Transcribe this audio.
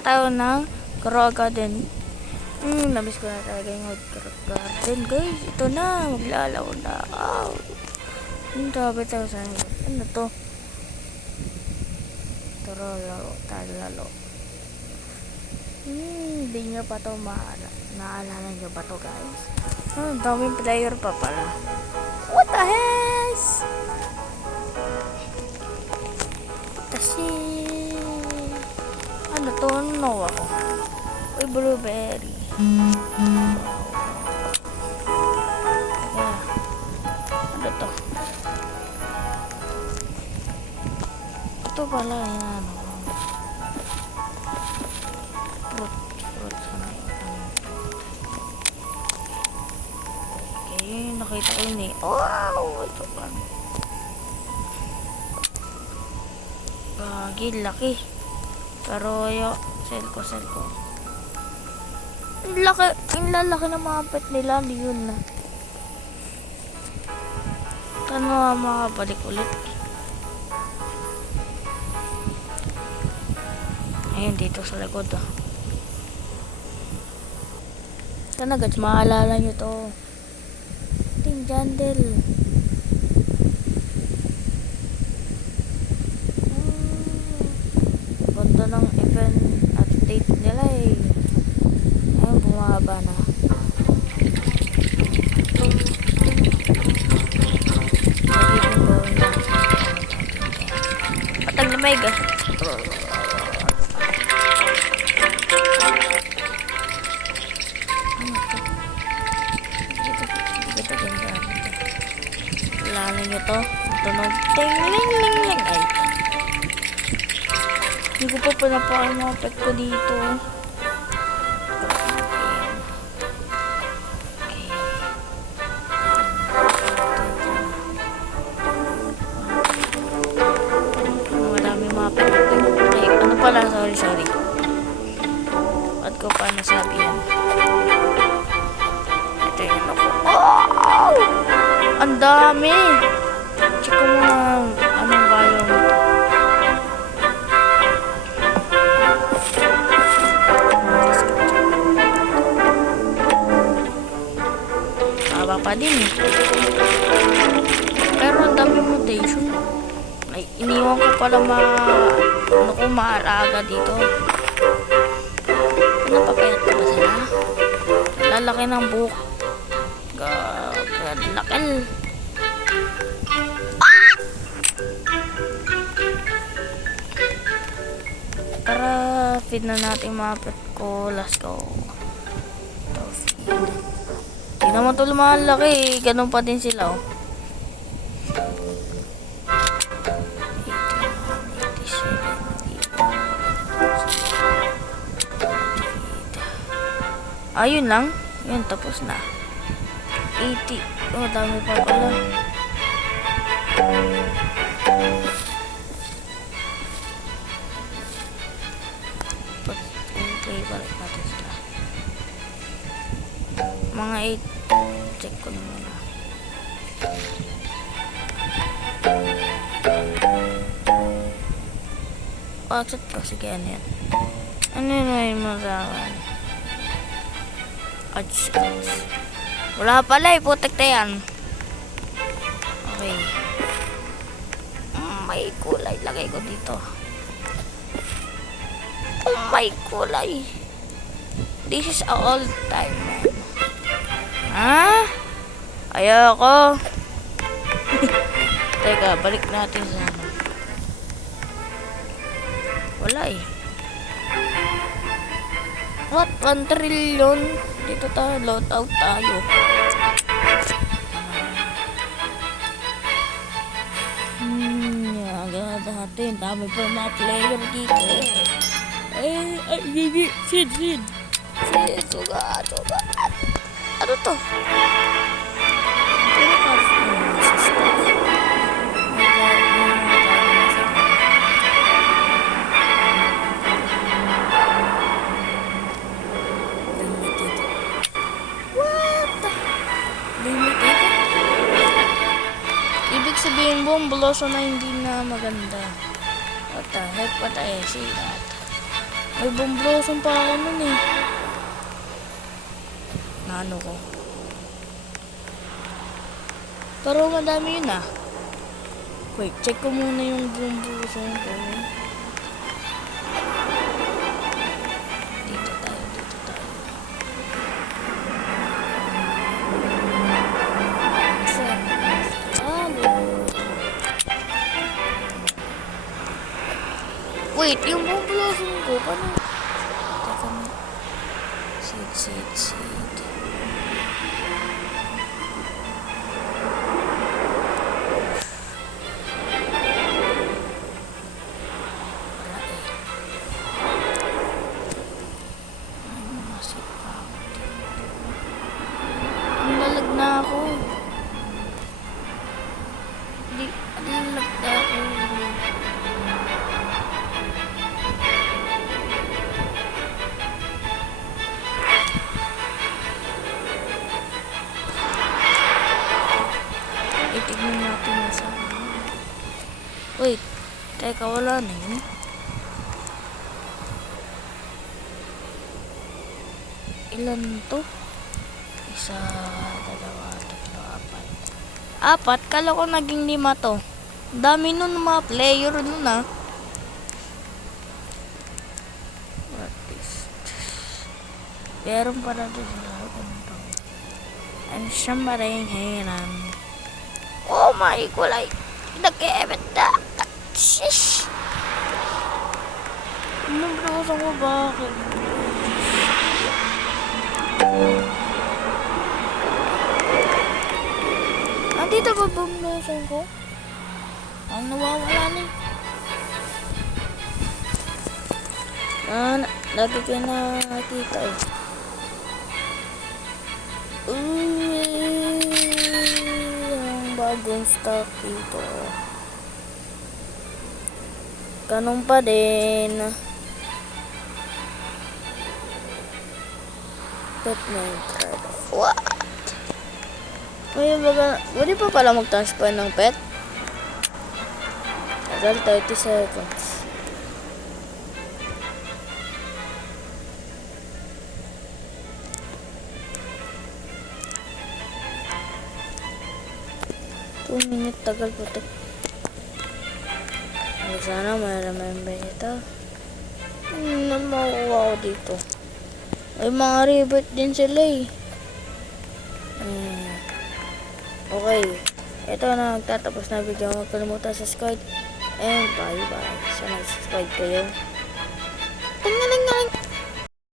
Tayo ng Grow Garden. Namiss ko na talaga yung Grow Garden, guys. Ito na, maglalaro na ako. Tabi tayo sa ano to? Tara, laro, tayo laro. Hindi nyo pa to naalala nyo ba to, guys? Daming player pa pala. What the heck? Kasi ano to? Ano ako? Uy, blueberry. Yeah. Ano to? Ito pala yung ano. Fruit sana yun. Okay, nakita ko yun eh. Wow! Ito pa. Gagi, laki. Pero yo, sell ko. Ang lalaki ng mga pet nila, hindi yun na. Kano makabalik ulit. Ayun, dito sa likod ah. Sana guys, maalala nyo to. Ting Jandel. Ganda ng event at date nila eh. Ayun, bumaba na. Patag na mega. Lalo nyo to. Tunog. Ting ling ling ling. Ay. Hindi ko pa pinapakain mga pet ko dito. Marami mga pet. Ay, ano pala? Sorry. Ba't ko pa nasabi yan? Ito yung ano ko. Wow! Ang dami! Check ko muna anong biome ito. Haba pa din eh. Pero ang dami mutation. Ay, iniwan ko pala maalaga dito. Napapayat ko ba sila? Lalaki ng buhok. Lakal. Tara, feed na natin mga pet ko. Let's go. Ito, feed. Hindi naman ito lumalaki. Ganun pa din sila, oh. 87. Ayun lang. Yun, tapos na. 80. Oh, dami pa pala. Okay, balik natin sila. Mga 8. Check ko na muna. Accept ko. Sige, ano yan? Ano yun masaman? Ads. Wala pala eh, putik na yan. Okay. May kulay. Lagay ko dito. Oh my kulay. This is a all time. Ha? Ayoko. Teka, balik natin sa ano. Wala eh. What? 1 trillion? Dito tayo, load out tayo. Agad natin. Dami pa mga player dito. Sid. Sugat. Ano to? Ibig sabihin buong bloso na hindi na maganda. What the heck? What I see that? May bomblosong pa ako nun eh. Naano ko. Pero madami yun ah. Wait, check ko muna yung bomblosong ko. Dito tayo. Wait, yung bomblosong ko, paano? Teka na. Seed. Lalag na ako. Lalag na ako. Itignan natin na sa... Wait, teka, wala na yun. Ilan to? Isa, dalawa, tatlo, apat. Apat? Kala ko naging 5 to. Dami nun mga player nun ah. What is this? Meron para doon sa ganito. And somebody hanging on. Oh my kulay. Nag-e-event na. Shish. Nabrosan ko bakit? Andito ba bumlosan ko? Ang nawawala na lagi ko nakita eh. Ang bagong stock dito. Ganun pa din. Pet name card. What? Ay, baga, pwede pa pala mag-transfer ng pet? Tagal 30 seconds. Minute tagal po ito. Sana may remember ito. Makukuha ko dito. May mga revert din sila eh. Okay. Ito na magtatapos na video. Huwag kalimutan subscribe. And bye bye. Sana subscribe kayo. Tingnan.